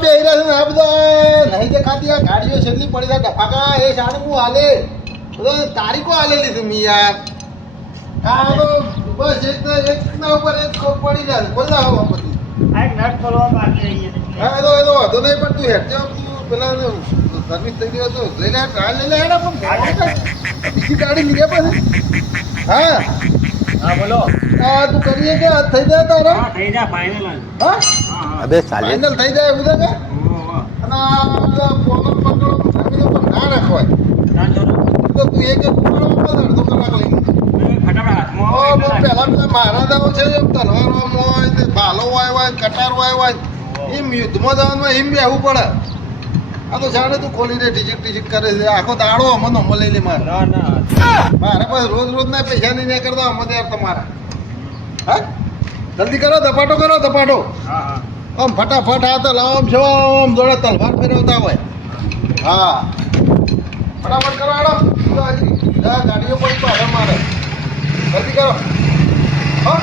બે હીરા છે આ બધા નહીં દેખાતી આ ગાડીઓ છેલ્લી પડી જાય ડફાકા એ સાડી હું હાલે બધો તારીખો હાલેલી છે મી યાર આ તો બસ એક ના ઉપર એક ખોટ પડી જાય બોલા હવા બધી આ નટ ખોલવા બાકી રહી છે હા એ તો વાંધો નહીં પણ તું હેઠ તું પેલા સર્વિસ થઈ ગયો તો લઈને ટ્રાયલ લઈ લે હેડા પણ બીજી ગાડી લીધે પછી હા હા બોલો આ તું કરીએ કે આ થઈ જાય તારા હા થઈ જા ફાઇનલ હા હા અબે સાલે ફાઇનલ થઈ જાય એવું છે કે અને આ પોલો પકડો જમીન ઉપર ના રાખવાય જાન જોરો તો તું એક અડધો કલાક લઈ ફટાફટ ઓ બહુ પહેલા પેલા મહારાજાઓ છે એમ તલવારમાં હોય તે ભાલો હોય કટાર હોય એમ યુદ્ધમાં જવાનું એમ બેહવું પડે આ તો જાણે તું ખોલીને ટીચિક કરે છે આખો દાડો અમને અમો લઈ લે મારે ના ના મારે પાસે રોજ ના પૈસા નહીં કરતા અમને યાર તમારા હા જલ્દી કરો ધપાટો હા હા આમ ફટાફટ આ તો લાવ છો આમ જોડે તલવાર ફેરવતા હોય હા ફટાફટ કરો આડો ગાડીઓ પણ પાડો મારે જલ્દી કરો હા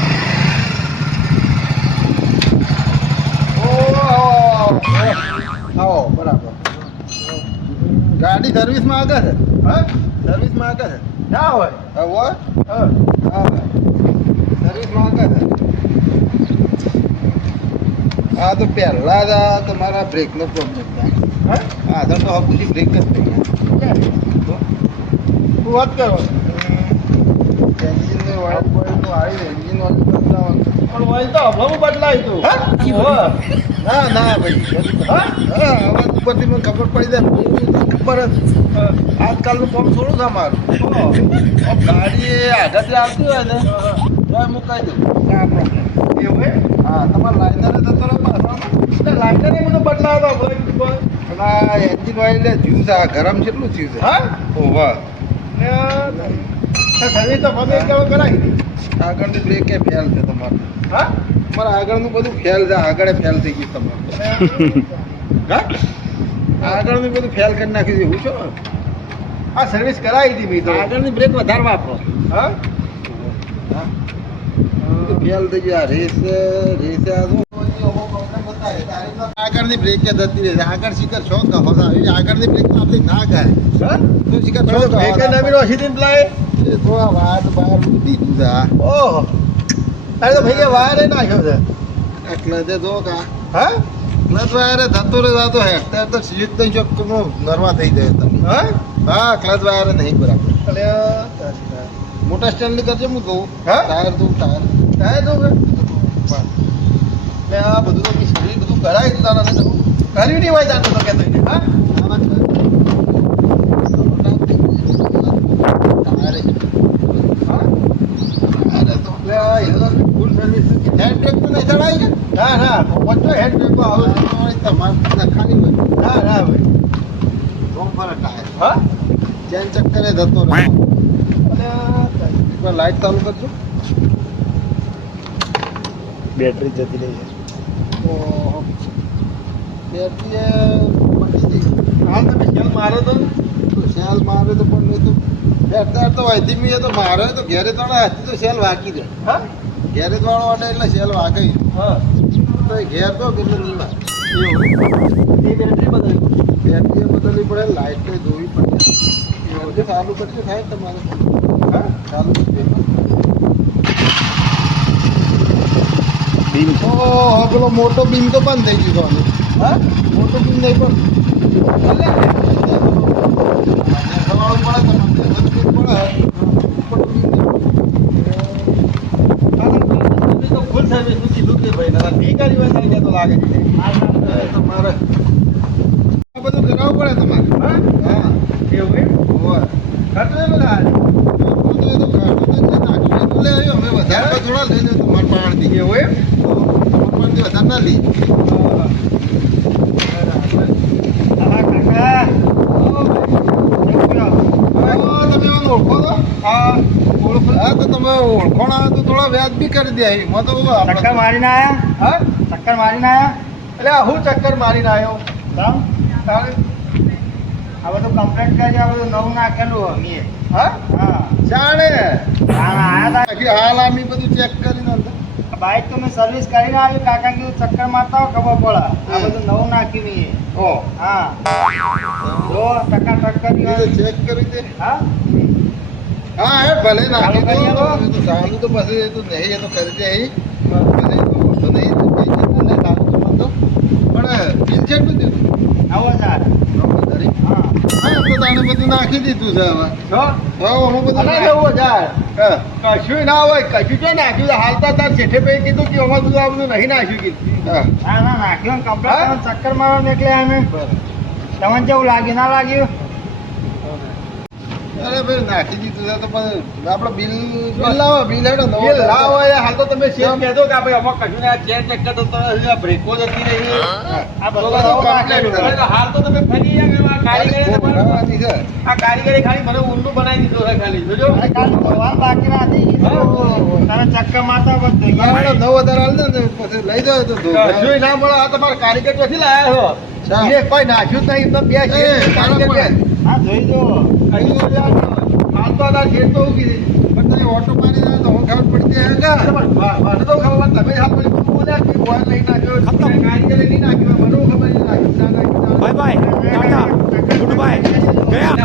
આવો બરાબર ગાડી સર્વિસમાં આગળ છે હા સર્વિસમાં આગળ છે ના હોય હોય હા સર્વિસમાં આગળ છે હા તો પહેલા જ આ તમારા બ્રેકનો પ્રોબ્લેમ થાય હા આગળ તો હપુજી બ્રેક જ થઈ તું વાત કરો એન્જિનને ઓઇલ બોઇલનું આવી એન્જિન ઓઇલ બદલાવાનું પણ ઓઇલ તો હમણાં બદલાય તું હા ના ભાઈ હા અવાજ ઉપરથી મને ખબર પડી જાય હું ખબર જ આજકાલનું કામ થોડું છે મારું ગાડી આગળથી આવતી હોય ને તો મુકાઈ દઉં ના પ્રોબ્લેમ એવું હે હા તમારા લાઇનરે તો તરફ એટલે લાઈટર એ બધું બદલાયો તો અને આ એન્જિન ઓઇલ થયું છે આ ગરમ કેટલું થયું છે હા ઓવા સર્વિસ તો ગમે કેવો કરાવી દી આગળની બ્રેક એ ફેલ છે તમારું હા તમારા આગળનું બધું ફેલ છે આગળ ફેલ થઈ ગયું તમારું હા આગળનું બધું ફેલ કરી નાખ્યું છે એવું છો આ સર્વિસ કરાવી દી મેં તો આગળની બ્રેક વધારે વાપરો હા ફેલ થઈ ગયું આ રેસ આ શું આગળની બ્રેક જ જતી રહે છે આગળ શિખર છો કહો આગળની બ્રેક તો આપણી ના ગાય હા શું શિખર છો બ્રેક નવી નો સીધી પ્લાય એ થોડા વાત બહાર મૂકી દીધું છે આ ઓહો અરે તો ભાઈ વાયર એ નાખ્યો છે એટલે તે જો કા હા ક્લચ વાયર થતો રહે તો હેઠ તો સીટ તો ચોખ્ખું નરવા થઈ જાય તમે હા હા ક્લચ વાયર નહીં બરાબર અલે મોટા સ્ટેન્ડની કરજે હું કહું હા? ટાયર દઉં ટાયર થાય તો કે એટલે આ બધું તો મેં સર્વિસ બધું કરાવી દીધું તારા ને કર્યું નહીં હોય જાણતો તો કહેતો એને હા ફૂલ સર્વિસ હેન્ડ બ્રેક તો નહીં ચડાવી કે ના ના પહોંચો હેડ બ્રેકો આવે છે તમારે ખાલી હોય ના ના ભાઈ ફરે ટાયર હા ચેન ચક્કરે જતો રહે અને એકવાર લાઈટ ચાલુ કરજો બેટરી જતી રહી છે ઓહો બેટરી પડી ગઈ હાલ તમે સેલ મારો તો તો સેલ મારે તો પણ નહીં તો બેટદાર તો હોય ધીમી એ તો મારે તો ઘેરે તો હાથી તો સેલ વાગી દે હા ઘેરે વાળો વાટે એટલે સેલ વાગે હા તો એ ઘેર તો કેટલું નહીં વાગે એ બેટરી બદલી બેટરી બદલવી પડે લાઇટ જોવી પડે એવું ચાલુ કરશે થાય તમારે હા ચાલુ કરશે બીમ ઓહો પેલો મોટો બીમ તો બંધ થઈ ગયો હવે હા મોટો બીમ નહીં પણ ચાલે સવાળું પડે તમારે મોટો બીમ તો ફૂલ સર્વિસ નું કીધું કે ભાઈ ના ભેગારી હોય થાય તો લાગે છે તમારે આ બધું કરાવવું પડે તમારે હા હા એવું એમ હોય ખર્ચો એ બધા બધું એ તો કાઢું તો છે નાખ્યું તો લે આવ્યો અમે વધારે તો થોડા લઈને તમારે પાડતી એવું એમ પાડતી વધારે ના લઈ હા કાકા તમે મને ઓળખો તો હા ઓળખો હા તો તમે ઓળખો ના તો થોડા વ્યાજ બી કરી દે એમાં તો ચક્કર મારીને આયા હા ચક્કર મારીને આયા એટલે હું ચક્કર મારીને આવ્યો કામ તારે આ બધું કમ્પ્લેટ કરી આ બધું નવું નાખેલું અમે હા હા જાણે આયા આખી હાલ આમી બધું ચેક કરીને અંદર આ બાઇક તો મેં સર્વિસ કરીને આવ્યું, કાકા કીધું ચક્કર મારતા હો ખબર પડે. આ બધું નવું નાખ્યું મેં. ઓ હા જો ટકા કરી ચેક કરી દે. હા હા એ ભલે નાખી ચાલુ કરી દો. આલો. એ તો ચાલુ તો પછી એ તો નહીં એ તો કરી દે અહીં. ભલે એ તો વાંધો નહીં તો કઈ ચિંતા નહીં લાગુ તો વાંધો. પણ બિલ કેટલું દીધું? 9000. નવોદરી. હા હા તો તાણે બધું નાખી દીધું છે હવે. જો હું બધું અરે નાખી- 9000. હા. કશું ના હોય, કશું તો નાખ્યું. હાલતા તાર શેઠે ભાઈ કીધું કે અમારે બધું આ બધું નહીં નાખ્યું કીધું. હા. ના ના નાખ્યું ને હા? કમ્પ્લેટ ચક્કર મારવાનું એટલે અમે બરાબર. તમને કેવું લાગ્યું ના લાગ્યું? અરે ભાઈ નાખી દીધું છે તો પણ આપણે બિલ લાવો બિલ હેડો નવો બિલ લાવો લાવો. એ હાલ તો તમે શેર કહેતો કે આપણે આમાં કશું ના ચેર ચેક કરતો તો બ્રેકો જતી રહી. આ બધું તો નવું complete નાખેલું. છે. હાલ તો તમે ફરી ગયા આ કારીગરે તમારું ભરાવાની છે. આ કારીગરે ખાલી મને ઊંડું બનાવી દીધું છે ખાલી જોજો ખાલી ભરવાનું બાકી ના હતી. તમે ચક્કર મારતા બધું હેડો 9000 હાલ દે ને પછી લઈ જાઓ તો કશું ના મળે. આ તમારા કારીગર ક્યાંથી લાયા છો? શા? એ કોઈ નાખ્યું જ નહીં. તમે બે એ, શેર કારીગર બરાબર. બે. હા જોઈ દો. હાલ તો આ શેર તો ઉગી પણ તમે ઓટો મારી જાય તો હું ખબર પડતી હે કા? મને તો ખબર તમે હાથ પડી બોલ્યા કે ઓઇલ નહીં નાખ્યો કારીગરે નહીં નાખ્યો મને ખબર નહીં નાખ્યું ના નાખ્યું bye bye tata good bye ગયા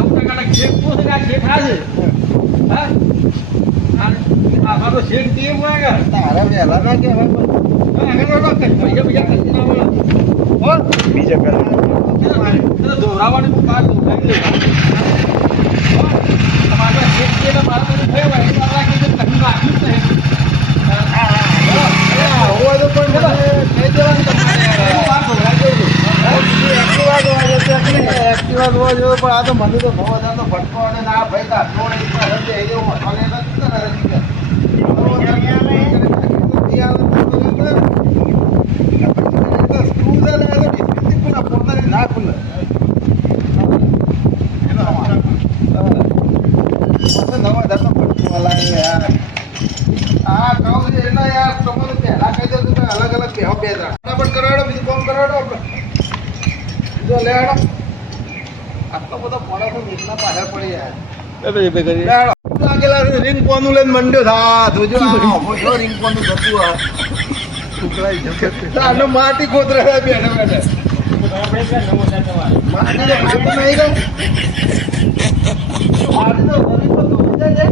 તારા વહેલા ના કહેવાય પણ. બીજા કર હા, હોય તો પણ મને કહી દેવાનું તમારે. એક્ટિવા જોવા જેવો પણ આ તો મને તો બહુ બધા તો ભટકો અને ના ભાઈ તો આટલો વડે ઉપર હશે, એ જેવું મસાલે નથી ને હજી કે. સ્ક્રૂ છે ને, એ તો ડિસ્કથી ખુલે, પોતાની ના ખુલે. નવા ધરનો ભટકો હલાવે યાર. આ કહું છું એટલે યાર તમારે પહેલા કહી દઉં છું કે અલગ અલગ કહેવા બે જણા ફટાફટ કરાવડો, બીજું કામ કરાવડો આપણે. બીજો લે હેડો. આટલો બધો પડે તો મીટના પાછળ પડી જાય. લે હેડો. લાગેલા છે, રિંગ કોનું લઈને મંડ્યો થા જોજો આ ઓફો જો રિંગ કોનું થતું આ ટુકડાઈ જશે. આનો માટી ખોતરે છે બેઠા બેઠા. માટી તો ખાતું નહીં ગયું. માટી તો ભરી તો ધોઈ જાય છે.